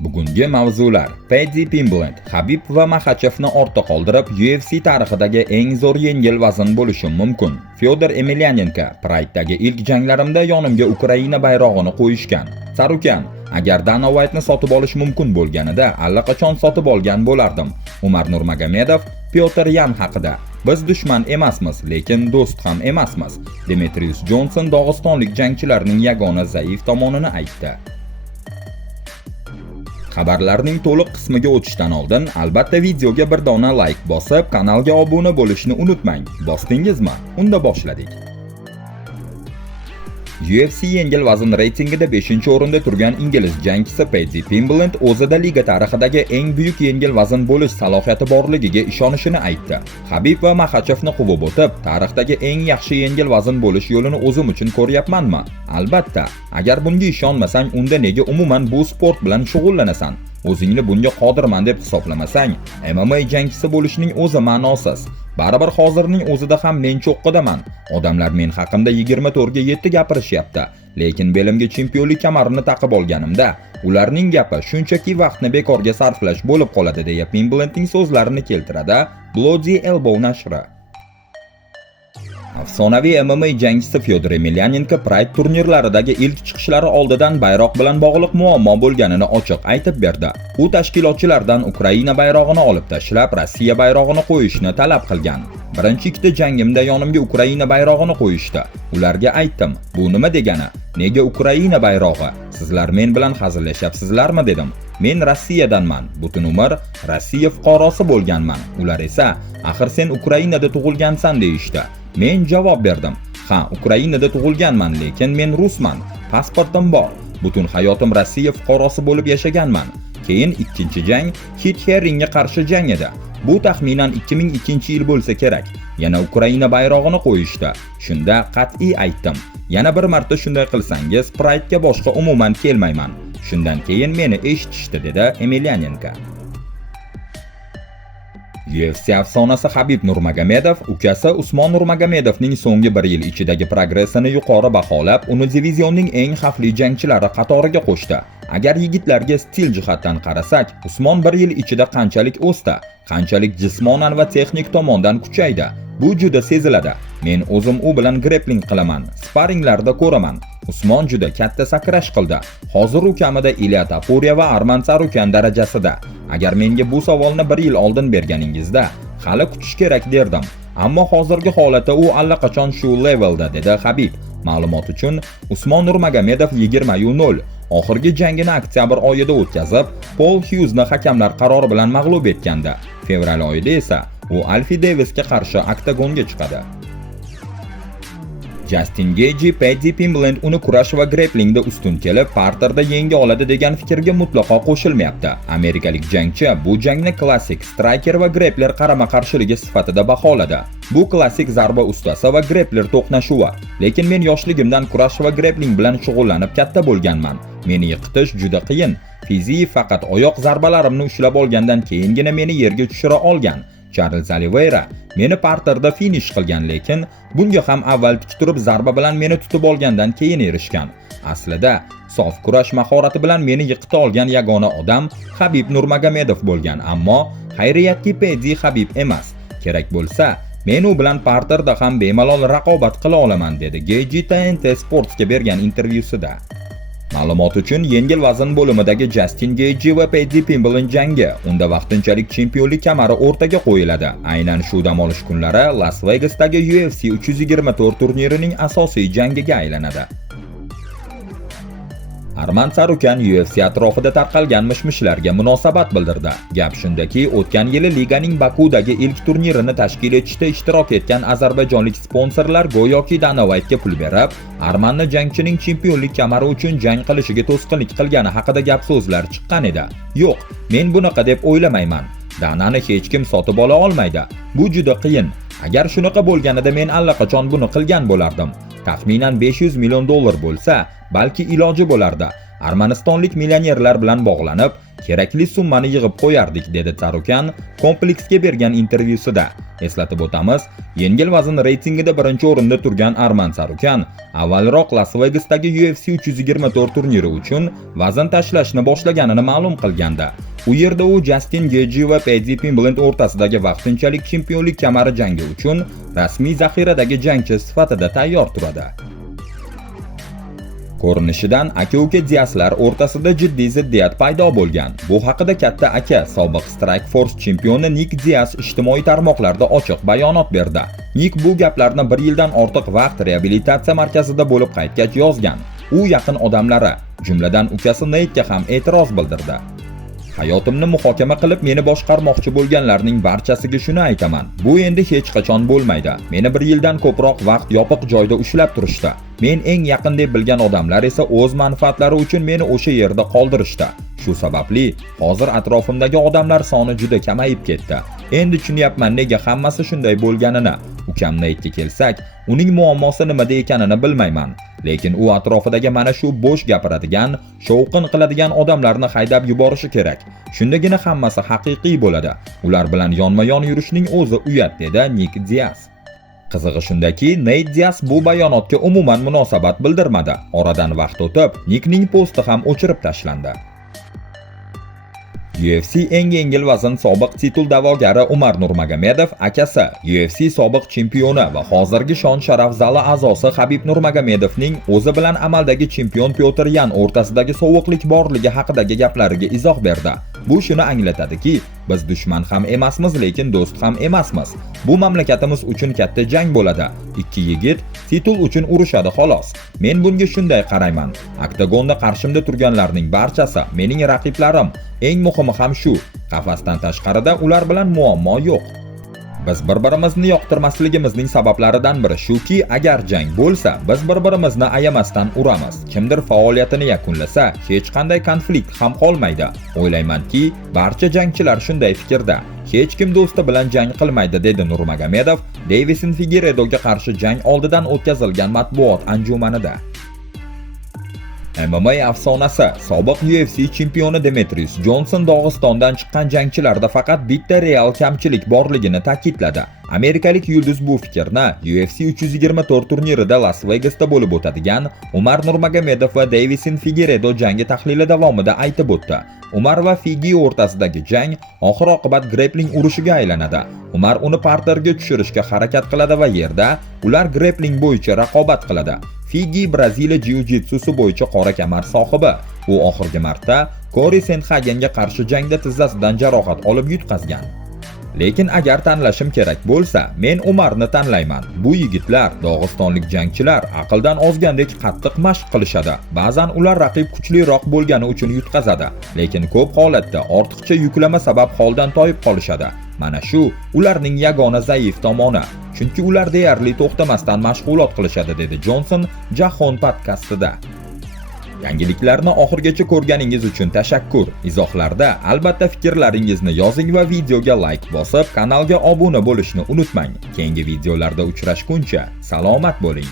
Bugungi mavzular: Paddy Pimblend Habib va Maxachevni ortda qoldirib, UFC tarixidagi eng zo'r yengil vazn bo'lishi mumkin. Fyodor Emelianenko: Pride'dagi ilk janglarimda yonimga Ukraina bayrog'ini qo'yishgan. Sarukan: agar Dana White'ni sotib olish mumkin bo'lganida, allaqachon sotib olgan bo'lardim. Umar Nurmagomedov Pyotr Yan haqida: biz dushman emasmiz, lekin do'st ham emasmiz. Demetrius Johnson dog'istonlik jangchilarning yagona zaif tomonini aytdi. Xabarlarning to'liq qismiga o'tishdan oldin, albatta videoga bir dona like bosib, kanalga obuna bo'lishni unutmang. Bosdingizmi? Unda boshladik. UFC yengil vazn reytingida 5-o'rinda turgan ingliz jangchisi Paddy Pimblend o'zida liga tarixidagi eng buyuk yengil vazn bo'lish salohiyati borligiga ishonishini aytdi. Habib va Maxachevni quvib o'tib, tarixdagi eng yaxshi yengil vazn bo'lish yo'lini o'zim uchun ko'ryapmanmi? Albatta. Agar bunga ishonmasang, unda nega umuman bu sport bilan shug'ullanasan? O'zingni bunga qodirman deb hisoblamasang, MMA jangchisi bo'lishning o'zi ma'nosiz. Baribir hozirning o'zida ham men cho'qqidaman. Odamlar men haqimda 24 ga 7 gapirishyapti. Lekin belimga chempionlik kamarini taqib olganimda, ularning gapi shunchaki vaqtni bekorga sarflash bo'lib qoladi, deya Pimblendning so'zlarini keltiradi Bloody Elbow nashri. Afsonaviy MMA jangchisi Fyodor Emelianenko Pride turnirlaridagi ilk chiqishlari oldidan bayroq bilan bog'liq muammo bo'lganini ochiq aytib berdi. U tashkilotchilardan Ukraina bayrog'ini olib tashlab, Rossiya bayrog'ini qo'yishni talab qilgan. Birinchi ikkita jangimda yonimga Ukraina bayrog'ini qo'yishdi. Ularga aytdim, bu nima degani? Nega Ukraina bayrog'i? Sizlar men bilan hazillashyapsizlarmi dedim. Men Rossiyadanman, butun umr Rossiya fuqarosi bo'lganman. Ular esa, axir sen Ukrainada tug'ilgansan deyishdi. Men javob berdim. Ha, Ukrainada tug'ilganman, lekin men rusman. Pasportim bor. Butun hayotim Rossiya fuqarosi bo'lib yashaganman. Keyin ikkinchi jang Kit Herringga qarshi jang edi. Bu taxminan 2002-yil bo'lsa kerak. Yana Ukraina bayrog'ini qo'yishdi. Shunda qat'iy aytdim. Yana bir marta shunday qilsangiz, Pride'ga boshqa umuman kelmayman. Shundan keyin meni eshitishdi, dedi Emelianenko. UFC afsonasi Habib Nurmagomedov ukasi Usmon Nurmagomedovning so'nggi 1 yil ichidagi progressini yuqori baholab, uni divizionning eng xavfli jangchilari qatoriga qo'shdi. Agar yigitlarga stil jihatdan qarasak, Usmon 1 yil ichida qanchalik o'sdi, qanchalik jismonan va texnik tomondan kuchaydi, bu juda seziladi. Men o'zim u bilan grappling qilaman, sparinglarda ko'raman. Usmon juda katta sakrash qildi. Hozir u kamida Ilya Topuria va Arman Sarukan darajasida. Agar menga bu savolni 1 yil oldin berganingizda, hali kutish kerak derdim. Ammo hozirgi holati u allaqachon shu levelda, dedi Habib. Ma'lumot uchun, Usmon Nurmagomedov 20-0 oxirgi jangini oktyabr oyida o'tkazib, Paul Hughesni hakamlar qarori bilan mag'lub etgandi. Fevral oyida esa u Alfie Davisga qarshi oktagonga chiqadi. Justin Gaethje Paddy Pimblend uni kurash va grapplingda ustun kelib, parterda yenga oladi degan fikrga mutlaqo qo'shilmayapti. Amerikalik jangchi bu jangni klassik striker va grappler qarama-qarshiligi sifatida baholadi. Bu klassik zarba ustasi va grappler to'qnashuvi. Lekin men yoshligimdan kurash va grappling bilan shug'ullanib katta bo'lganman. Meni yiqitish juda qiyin. Fizik faqat oyoq zarbalarimni ushlab olgandan keyingina meni yerga tushira olgan. Charles Oliveira meni parterda finish qilgan, lekin bunga ham avval tik turib zarba bilan meni tutib olgandan keyin erishgan. Aslida sof kurash mahorati bilan meni yiqita olgan yagona odam Habib Nurmagomedov bo'lgan, ammo xayriyatki Paddy Habib emas. Kerak bo'lsa, men u bilan parterda ham bemalol raqobat qila olaman, dedi Gaethje TNT Sportsga bergan intervyusida. Ma'lumot uchun, yengil vazn bo'limidagi Justin Gaethje va Paddy Pimblend jangi, unda vaqtinchalik chempionlik kamari o'rtaga qo'yiladi. Aynan shu dam olish kunlari Las Vegasdagi UFC 324 turnirining asosiy jangiga aylanadi. Arman Sarukan UFC atrofida tarqalgan mishmishlarga munosabat bildirdi. Gap shundaki, o'tgan yili liganing Bakudagi ilk turnirini tashkil etishda ishtirok etgan ozarbayjonlik sponsorlar go'yoki Dana White'ga pul berib, Armanni jangchining chempionlik kamari uchun jang qilishiga to'sqinlik qilgani haqida gap so'zlar chiqqan edi. Yo'q, men bunaqa deb o'ylamayman. Danani hech kim sotib ola olmaydi. Bu juda qiyin. Agar shunaqa bo'lganida men allaqachon buni qilgan bo'lardim. Taxminan $500 million bo'lsa, balki iloji bo'lardi. Armanistonlik millionerlar bilan bog'lanib, kerakli summani yig'ib qo'yardik, dedi Sarukan kompleksga bergan intervyusida. Eslatib o'tamiz, yengil vazn reytingida birinchi o'rinda turgan Arman Sarukan avvalroq Las Vegasdagi UFC 324 turniri uchun vazn tashlashni boshlaganini ma'lum qilgandi. U yerda u Justin Gaethje va Paddy Pimblett o'rtasidagi vaqtinchalik chempionlik kamari jangi uchun rasmiy zaxiradagi jangchi sifatida tayyor turadi. Ko'rinishidan aka-uka Diaslar o'rtasida jiddiy ziddiyat paydo bo'lgan. Bu haqida katta aka, sobiq Strikeforce chempioni Nick Dias ijtimoiy tarmoqlarda ochiq bayonot berdi. Nick bu gaplarni 1 yildan ortiq vaqt reabilitatsiya markazida bo'lib qaytgach yozgan. U yaqin odamlari, jumladan ukasi Nate'ga ham e'tiroz bildirdi. Hayotimni muhokama qilib meni boshqarmoqchi bo'lganlarning barchasiga shuni aytaman. Bu endi hech qachon bo'lmaydi. Meni 1 yildan ko'proq vaqt yopiq joyda ushlab turishdi. Men eng yaqin deb bilgan odamlar esa o'z manfaatlari uchun meni o'sha yerda qoldirishdi. Shu sababli hozir atrofimdagi odamlar soni juda kamayib ketdi. Endi tushunyapman nega hammasi shunday bo'lganini. Ukamni aytga kelsak, uning muammosi nimada ekanini bilmayman. Lekin u atrofidagi mana shu bo'sh gapiradigan, shovqin qiladigan odamlarni haydab yuborishi kerak. Shundagina hammasi haqiqiy bo'ladi. Ular bilan yonma-yon yurishning o'zi uyat, dedi Nick Dias. Qizig'i shundaki, Nate Dias bu bayonotga umuman munosabat bildirmadi. Oradan vaqt o'tib, Nickning posti ham o'chirib tashlandi. UFC eng yengil vazn sobiq titul da'vogari Umar Nurmagomedov akasi, UFC sobiq chempioni va hozirgi shon-sharaf zali a'zosi Habib Nurmagomedovning o'zi bilan amaldagi chempion Pyotr Yan o'rtasidagi sovuqlik borligi haqidagi gaplariga izoh berdi. Bu shuni anglatadiki, biz dushman ham emasmiz, lekin do'st ham emasmiz. Bu mamlakatimiz uchun katta jang bo'ladi. Ikki yigit titul uchun urushadi xolos. Men bunga shunday qarayman. Oktagonda qarshimda turganlarning barchasi mening raqiblarim. Eng muhimi ham shu, qafasdan tashqarida ular bilan muammo yo'q. Biz bir-birimizni yoqtirmasligimizning sabablaridan biri shuki, agar jang bo'lsa, biz bir-birimizni ayamasdan uramiz. Kimdir faoliyatini yakunlasa, hech qanday konflikt ham qolmaydi. O'ylaymanki, barcha jangchilar shunday fikrda. Hech kim do'sti bilan jang qilmaydi, dedi Nurmagomedov Davison Figueiredoga qarshi jang oldidan o'tkazilgan matbuot anjumanida. MMA afsonasi, sobiq UFC chempioni Demetrius Johnson Dog'istondan chiqqan jangchilarda faqat bitta real kamchilik borligini ta'kidladi. Amerikalik yulduz bu fikrni UFC 324 turnirida Las Vegasda bo'lib o'tadigan Umar Nurmagomedov va Davison Figueiredo jangi tahlili davomida aytib o'tdi. Umar va Figi o'rtasidagi jang oxir-oqibat grappling urushiga aylanadi. Umar uni parterga tushirishga harakat qiladi va yerda ular grappling bo'yicha raqobat qiladi. Figi Braziliya jiu-jitsusi bo'yicha qora kamar sohibi. U oxirgi marta Corey Sandhagenga qarshi jangda tizzasidan jarohat olib yutqazgan. Lekin agar tanlashim kerak bo'lsa, men Umarni tanlayman. Bu yigitlar, dog'istonlik jangchilar aqldan ozgandek qattiq mashq qilishadi. Ba'zan ular raqib kuchliroq bo'lgani uchun yutqazadi, lekin ko'p holatda ortiqcha yuklama sabab holdan toyib qolishadi. Mana shu ularning yagona zaif tomoni. Chunki ular deyarli to'xtamasdan mashg'ulot qilishadi, dedi Johnson Jahon podkastida. Yangiliklarni oxirigacha ko'rganingiz uchun tashakkur. Izohlarda albatta fikrlaringizni yozing va videoga like bosib, kanalga obuna bo'lishni unutmang. Keyingi videolarda uchrashguncha salomat bo'ling.